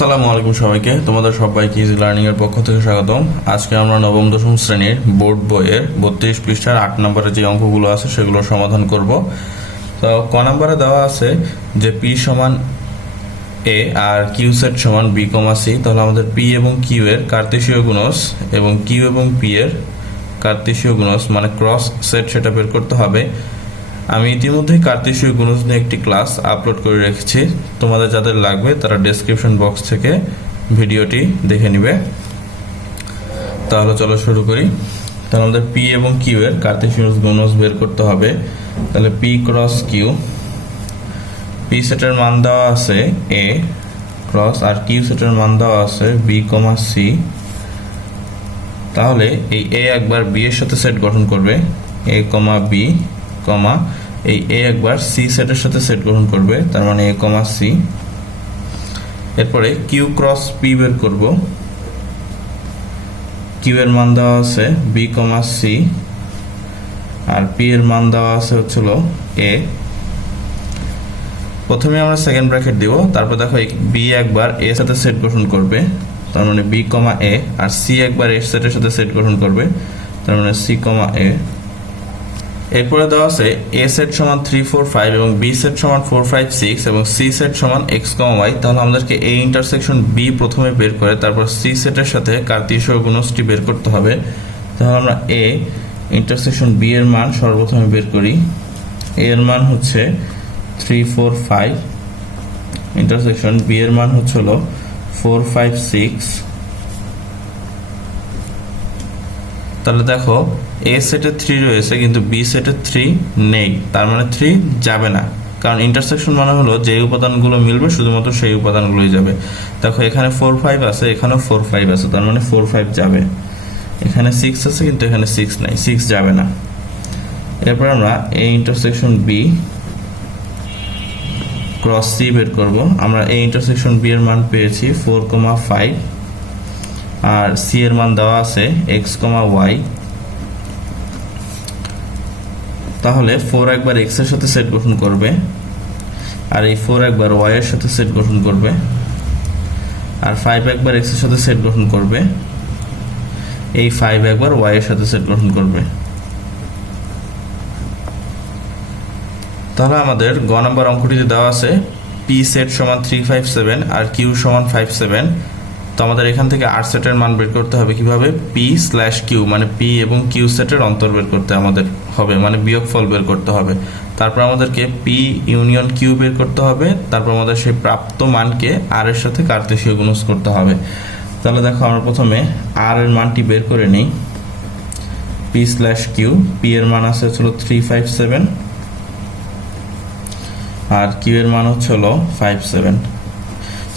আসসালামু আলাইকুম সবাইকে, তোমাদের সবাইকে ইজি লার্নিং এর পক্ষ থেকে স্বাগতম। আজকে আমরা নবম দশম শ্রেণীর বোর্ড বইয়ের 32 পৃষ্ঠার 8 নম্বরে যে অঙ্কগুলো আছে সেগুলোর সমাধান করব। তো ক নম্বরে দেওয়া আছে যে পি সমান এ আর কিউ সেট সমান বি কমা সি। তাহলে আমাদের পি এবং কিউ এর কার্তেশীয় গুণজ এবং কিউ এবং পি এর কার্তেশীয় গুণজ মানে ক্রস সেট সেটা বের করতে হবে। আমি ইতিমধ্যেই কার্তেশীয় গুণজ নিয়ে একটি ক্লাস আপলোড করে রেখেছি, তোমাদের যাদের লাগবে তারা ডেসক্রিপশন বক্স থেকে ভিডিওটি দেখে নিবে। তাহলে চলো শুরু করি। তাহলে আমাদের পি এবং কিউ এর কার্তেশীয় গুণজ বের করতে হবে। তাহলে পি ক্রস কিউ, পি সেটের মান দেওয়া আছে এ ক্রস আর কিউ সেটের মান দেওয়া আছে বি কমা সি। তাহলে এই এ একবার বি এর সাথে সেট গঠন করবে, এ কমা বি কমা এই এ একবার সি সেটের সাথে সেট গ্রহণ করবে, তার মানে এ কমা সি। এরপরে কিউ ক্রস পি বের করব। কিউ এর মান দেওয়া আছে বি কমা সি আর পি এর মান দেওয়া আছে হচ্ছিল এ। প্রথমে আমরা সেকেন্ড ব্র্যাকেট দিব, তারপর দেখো বি একবার এ সাথে সেট গঠন করবে, তার মানে বি কমা এ, আর সি একবার এ সেটের সাথে সেট গঠন করবে, তার মানে সি কমা এ। এরপরে দেওয়া আছে এ সেট সমান 3 4 5 এবং বি সেট সমান 4 5 6 এবং সি সেট সমান এক্স কমা ওয়াই। তাহলে আমাদেরকে এ ইন্টারসেকশন বি প্রথমে বের করে তারপর সি সেটের সাথে কার্তেশীয় গুণজটি বের করতে হবে। তাহলে আমরা এ ইন্টারসেকশন বি এর মান সর্বপ্রথমে বের করি। এ এর মান হচ্ছে 3 4 5, ইন্টারসেকশন বি এর মান হচ্ছে 4 5 6। তাহলে দেখো এ সেটে 3 রয়েছে কিন্তু বি সেটে 3 নেই, তার মানে 3 যাবে না, কারণ ইন্টারসেকশন মানে হলো যে উপাদানগুলো মিলবে শুধুমাত্র সেই উপাদানগুলোই যাবে। দেখো এখানে 4 5 আছে, এখানেও 4 5 আছে, তার মানে 4 5 যাবে। এখানে 6 আছে কিন্তু এখানে 6 নাই, 6 যাবে না। এরপর আমরা A intersection B cross C বের করব। আমরা এ ইন্টারসেকশন বি এর মান পেয়েছি 4 5 আর সি এর মান দেওয়া আছে এক্স ওয়াই। তাহলে 4 একবার এক্স এর সাথে সেট গঠন করবে আর এই 4 একবার ওয়াই এর সাথে সেট গঠন করবে আর 5 একবার এক্স এর সাথে সেট গঠন করবে, এই 5 একবার ওয়াই এর সাথে সেট গঠন করবে। তাহলে আমাদের গ নাম্বার অঙ্কটিতে দেওয়া আছে পি সেট সমান 3 5 7 আর কিউ সমান 5 7। তো আমাদের এখান থেকে আর সেটের মান বের করতে হবে কিভাবে, পি স্ল্যাশ কিউ মানে পি এবং কিউ সেটের অন্তর বের করতে আমাদের হবে, মানে বিয়োগফল বের করতে হবে। তারপর আমাদেরকে পি ইউনিয়ন কিউ বের করতে হবে, তারপর আমাদের সেই প্রাপ্ত মানকে আর এর সাথে কার্তেশীয় গুণজ করতে হবে। তাহলে দেখো আমরা প্রথমে আর এর মানটি বের করে নিই। পি স্ল্যাশ কিউ, পি এর মান আছে হচ্ছিল 3 5 7 আর কিউ এর মান হচ্ছে 5 7।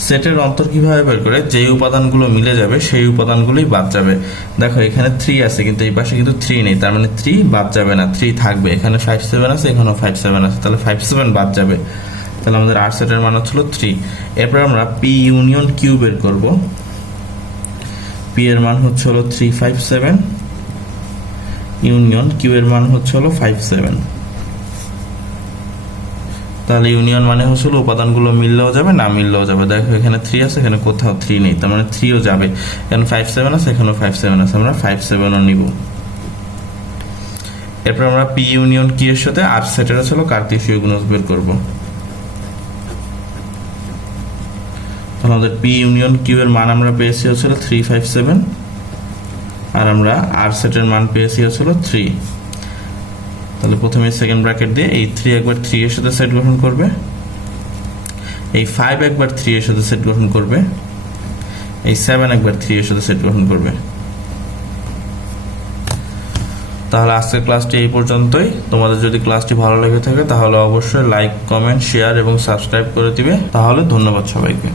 সেটের অন্তর কিভাবে বের করে, যেই উপাদানগুলো মিলে যাবে সেই উপাদানগুলোই বাদ যাবে। দেখো এখানে 3 আছে কিন্তু এই পাশে কিন্তু 3 নেই, তার মানে 3 বাদ যাবে না, 3 থাকবে। এখানে 5 7 আছে, এখানেও 5 7 আছে, তাহলে 5 7 বাদ যাবে। তাহলে আমাদের আর সেটের মান হচ্ছিল 3। এরপর আমরা পি ইউনিয়ন কিউ বের করব। পি এর মান হচ্ছে 3 5 7 ইউনিয়ন কিউ এর মান হচ্ছে 5 7। তাহলে ইউনিয়ন মানে হচ্ছিল উপাদানগুলো মিললেও যাবে না মিললেও যাবে। দেখো এখানে 3 আছে, এখানে কোথাও 3 নেই, তার মানে 3ও যাবে। এখানে 5 7 আছে, এখানেও 5 7 আছে, আমরা 5 7ও নিব। এরপর আমরা পি ইউনিয়ন কি এর সাথে আর সেটের ছিল কার্তেশীয় গুণজ বের করব। তাহলে আমাদের পি ইউনিয়ন কিউ এর মান আমরা পেয়েছি হচ্ছিল 3 5 7 আর আমরা আর সেটের মান পেয়েছি হচ্ছিল 3। তাহলে প্রথমে সেকেন্ড ব্র্যাকেট দিয়ে এই 3 একবার 3 এর সাথে সেট গঠন করবে, এই 5 একবার 3 এর সাথে সেট গঠন করবে, এই 7 একবার 3 এর সাথে সেট গঠন করবে। তাহলে আজকের ক্লাসটি এই পর্যন্তই। তোমাদের যদি ক্লাসটি ভালো লেগে থাকে তাহলে অবশ্যই লাইক কমেন্ট শেয়ার এবং সাবস্ক্রাইব করে দিবে। তাহলে ধন্যবাদ সবাইকে।